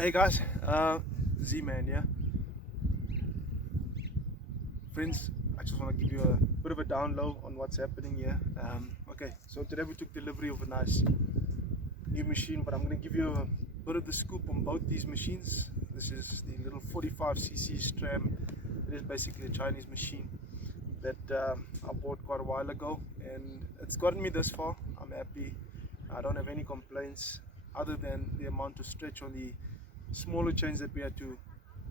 Hey guys, Z-Man here. Friends, I just want to give you a bit of a down low on what's happening here. Okay, so today we took delivery of a nice new machine, but I'm going to give you a bit of the scoop on both these machines. This is the little 45cc Stram. It is basically a Chinese machine that I bought quite a while ago, and it's gotten me this far. I'm happy. I don't have any complaints other than the amount of stretch on the smaller chains that we had to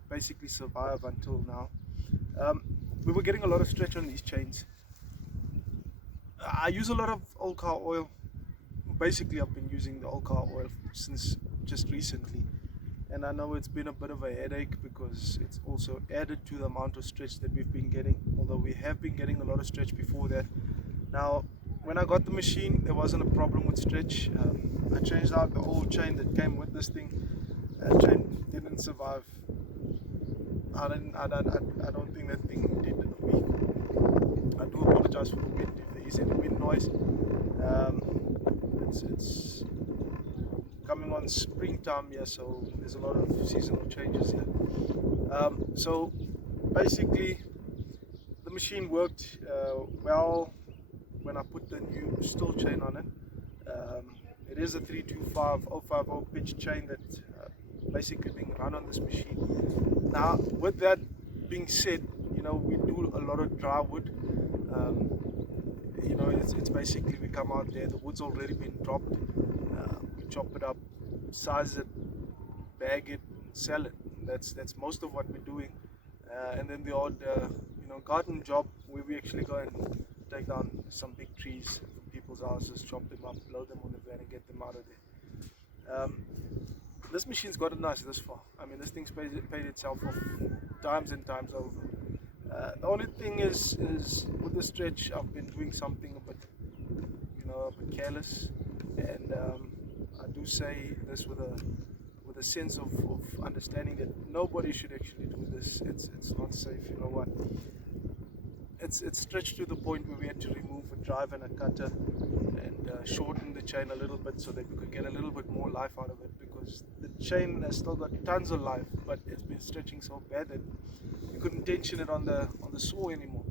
basically survive until now. We were getting a lot of stretch on these chains. I use a lot of old car oil. Basically, I've been using the old car oil since just recently, and I know it's been a bit of a headache because it's also added to the amount of stretch that we've been getting, although we have been getting a lot of stretch before that. Now, when I got the machine, there wasn't a problem with stretch. I changed out the old chain that came with this thing. That chain didn't survive. I don't think that thing did a week. I do apologize for the wind if there is any wind noise. It's coming on springtime here, so there's a lot of seasonal changes here. So basically, the machine worked well when I put the new steel chain on it. It is a 325050 pitch chain that basically being run on this machine. Now, with that being said, we do a lot of dry wood. It's basically we come out there, the wood's already been dropped. We chop it up, size it, bag it, sell it. That's most of what we're doing. And then the odd garden job where we actually go and take down some big trees from people's houses, chop them up, load them on the van and get them out of there. This machine's gotten nice this far. I mean, this thing's paid itself off times and times over. The only thing is with the stretch, I've been doing something a bit careless, and I do say this with a sense of understanding that nobody should actually do this. It's not safe. You know what? It's stretched to the point where we had to remove a drive and a cutter and shorten the chain a little bit so that we could get a little bit more life out of it, because the chain has still got tons of life, but it's been stretching so bad that we couldn't tension it on the saw anymore,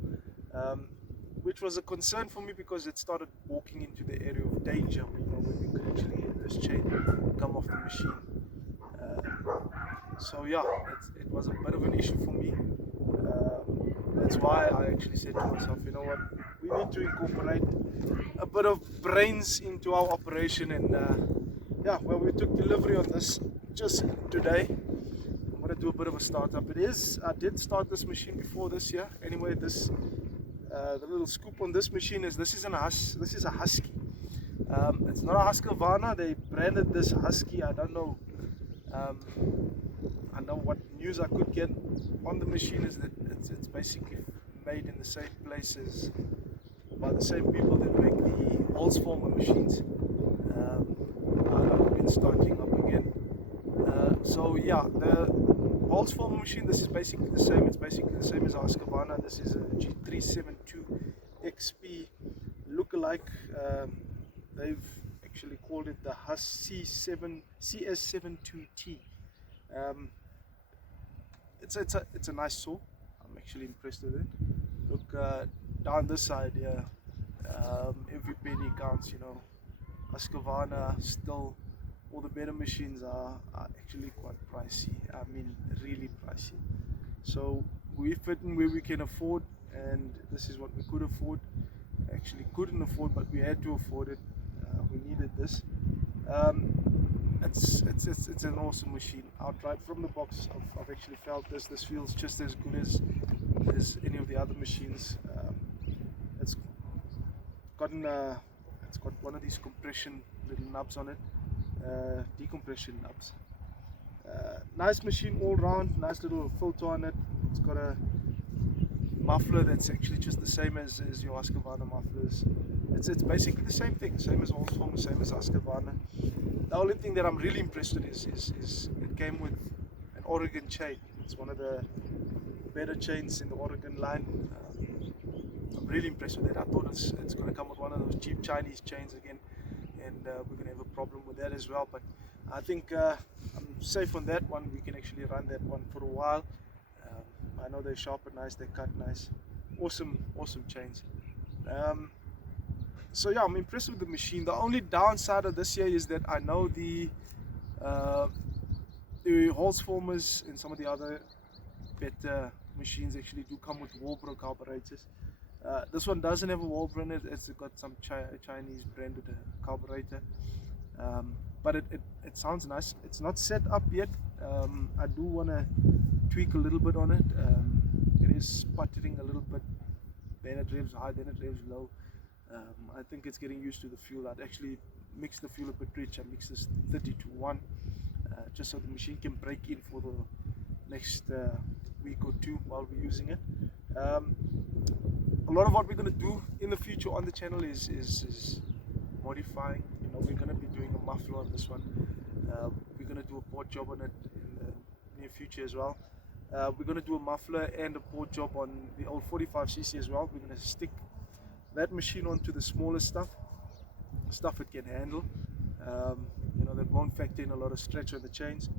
which was a concern for me because it started walking into the area of danger, where we could actually hit this chain come off the machine. So yeah, it was a bit of an issue for me. That's why I actually said to myself, you know what, we need to incorporate a bit of brains into our operation, and we took delivery on this just today. I'm going to do a bit of a startup. I did start this machine before this year. Anyway, the little scoop on this machine is this is a Husky. It's not a Husqvarna. They branded this Husky. I don't know. I know what news I could get on the machine is that it's basically made in the same places by the same people that make the holzfforma machines. I've been starting up again. So yeah, the holzfforma machine, this is basically the same. It's basically the same as Husqvarna. This is a G372 XP lookalike. They've actually called it the Husky CS72T. It's a nice saw. I'm actually impressed with it. Look down this side here. Every penny counts. Husqvarna still, all the better machines are actually quite pricey. I mean, really pricey. So we fit in where we can afford, and this is what we could afford. Actually couldn't afford, but we had to afford it. We needed this. It's an awesome machine. Outright from the box, I've actually felt this. This feels just as good as any of the other machines. It's got one of these compression little nubs on it, decompression nubs. Nice machine all round. Nice little filter on it. It's got a muffler that's actually just the same as your Husqvarna mufflers. It's basically the same thing, same as holzfforma, same as Husqvarna. The only thing that I'm really impressed with is it came with an Oregon chain. It's one of the better chains in the Oregon line. I'm really impressed with it. I thought it's going to come with one of those cheap Chinese chains again, and we're going to have a problem with that as well. But I think I'm safe on that one. We can actually run that one for a while. I know they sharpen nice, they cut nice. Awesome chains. Um, so yeah, I'm impressed with the machine. The only downside of this here is that I know uh, the holzformers and some of the other better machines actually do come with Walbro carburetors. This one doesn't have a Walbro in it. It's got some Chinese branded carburetor. But it sounds nice. It's not set up yet. I do want to tweak a little bit on it. It is sputtering a little bit. Then it revs high, then it revs low. I think it's getting used to the fuel. I'd actually mix the fuel a bit rich. I mix this 30 to 1 just so the machine can break in for the next week or two while we're using it. A lot of what we're going to do in the future on the channel is modifying. You know, we're going to be doing a muffler on this one. We're going to do a port job on it in the near future as well. We're going to do a muffler and a port job on the old 45cc as well. We're going to stick that machine onto the smaller stuff it can handle. You know, that won't factor in a lot of stretch on the chains.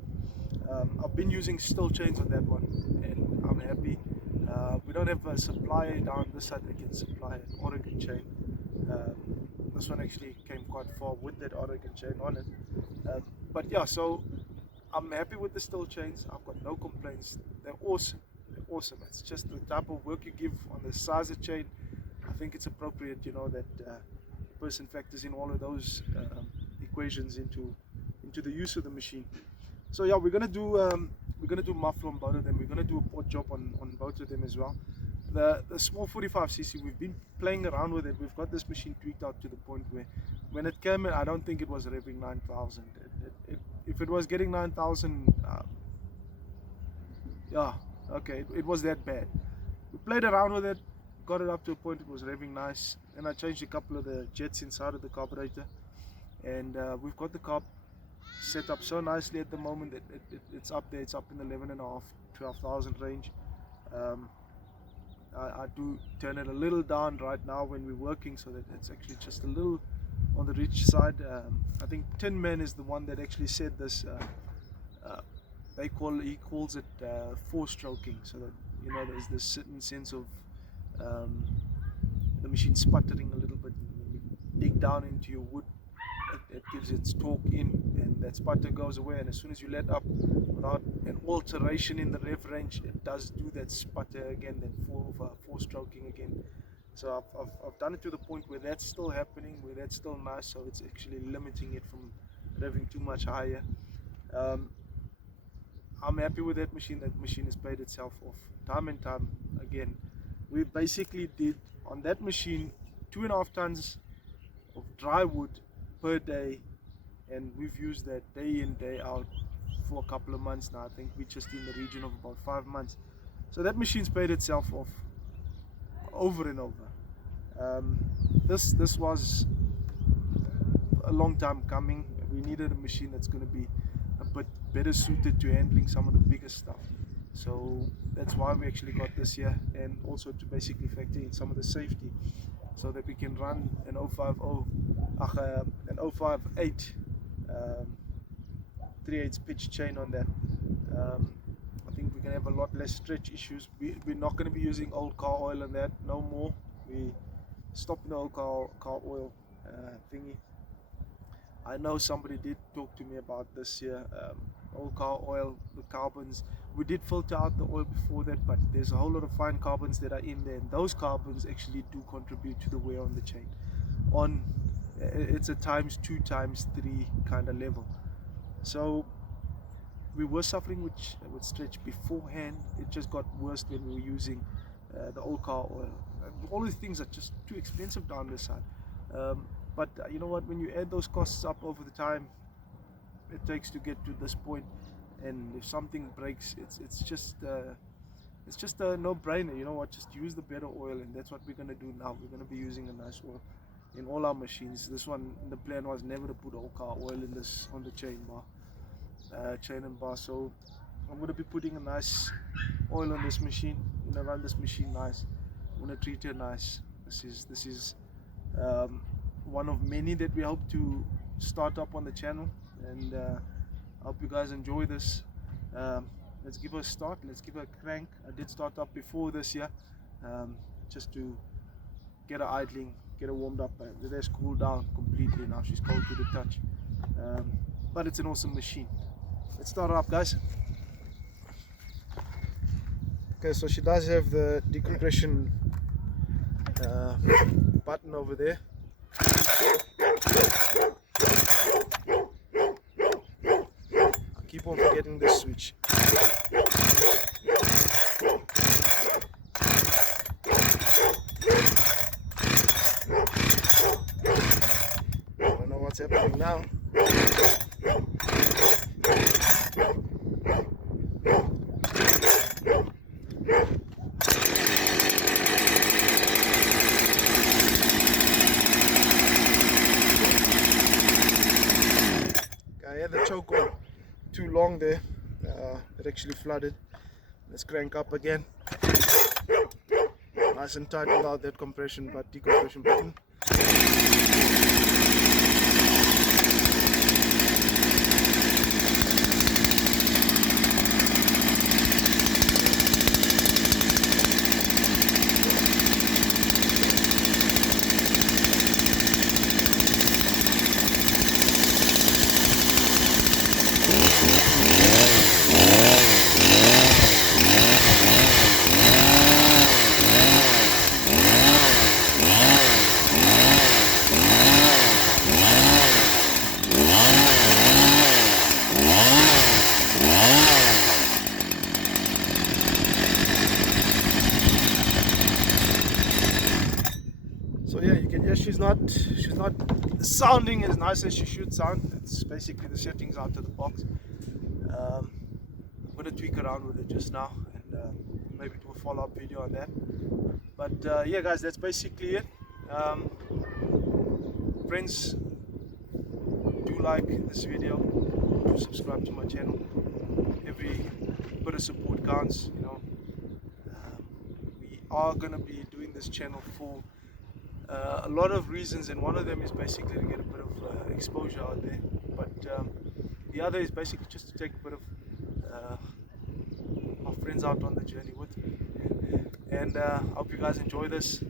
I've been using still chains on that one and I'm happy. We don't have a supplier down this side that can supply an Oregon chain. This one actually came quite far with that Oregon chain on it. But yeah, so I'm happy with the still chains. I've got no complaints. They're awesome. They're awesome. It's just the type of work you give on the size of chain. I think it's appropriate, you know, that person factors in all of those equations into the use of the machine. So yeah, we're gonna do muffler on both of them. We're gonna do a port job on both of them as well. The small 45cc, we've been playing around with it. We've got this machine tweaked out to the point where when it came in, I don't think it was revving 9,000. If it was getting 9,000, yeah, okay, it was that bad. We played around with it, got it up to a point it was revving nice, and I changed a couple of the jets inside of the carburetor, and we've got the carb set up so nicely at the moment that it's up there. It's up in the 11.5, 12,000 range. I do turn it a little down right now when we're working, so that it's actually just a little on the rich side. I think Tin Man is the one that actually said this. He calls it four-stroking, so that, you know, there's this certain sense of the machine sputtering a little bit. When you dig down into your wood, it gives its torque in, and that sputter goes away, and as soon as you let up without an alteration in the rev range, it does do that sputter again, that four-stroking again. So I've done it to the point where that's still happening, where that's still nice, so it's actually limiting it from revving too much higher. I'm happy with that machine. That machine has paid itself off time and time again. We basically did on that machine 2.5 tons of dry wood per day, and we've used that day in, day out for a couple of months now. I think we're just in the region of about 5 months. So that machine's paid itself off over and over. This was a long time coming. We needed a machine that's going to be a bit better suited to handling some of the bigger stuff. So that's why we actually got this here, and also to basically factor in some of the safety, so that we can run an 058 3/8 pitch chain on that. I think we can have a lot less stretch issues. We're not going to be using old car oil on that no more. We stopped the old car oil thingy. I know somebody did talk to me about this here. Old car oil, the carbons, we did filter out the oil before that, but there's a whole lot of fine carbons that are in there, and those carbons actually do contribute to the wear on the chain. It's a ×2 ×3 kind of level. So we were suffering with stretch beforehand. It just got worse when we were using the old car oil. All these things are just too expensive down this side. But you know what, when you add those costs up over the time it takes to get to this point, and if something breaks, it's just a no-brainer. You know what, just use the better oil, and that's what we're going to do now. We're going to be using a nice oil in all our machines. This one, the plan was never to put old car oil in this on the chain and bar. So I'm going to be putting a nice oil on this machine. I'm going to run this machine nice. I'm going to treat her nice. This is one of many that we hope to start up on the channel, and I hope you guys enjoy this. Let's give her a start, let's give her a crank. I did start up before this year, just to get her idling, get her warmed up. Let her cool down completely. Now she's cold to the touch, but it's an awesome machine. Let's start her up, guys. Okay, so she does have the decompression button over there. I keep on forgetting this switch. I don't know what's happening now. I had the choke on too long there. It actually flooded. Let's crank up again. Nice and tight without that compression but decompression button. So yeah, you can hear she's not sounding as nice as she should sound. It's basically the settings out of the box. I'm gonna tweak around with it just now, and maybe do a follow-up video on that. But yeah, guys, that's basically it. Friends, do like this video, do subscribe to my channel. Every bit of support counts, you know. We are gonna be doing this channel for a lot of reasons, and one of them is basically to get a bit of exposure out there, but the other is basically just to take a bit of my friends out on the journey with me. And I hope you guys enjoy this.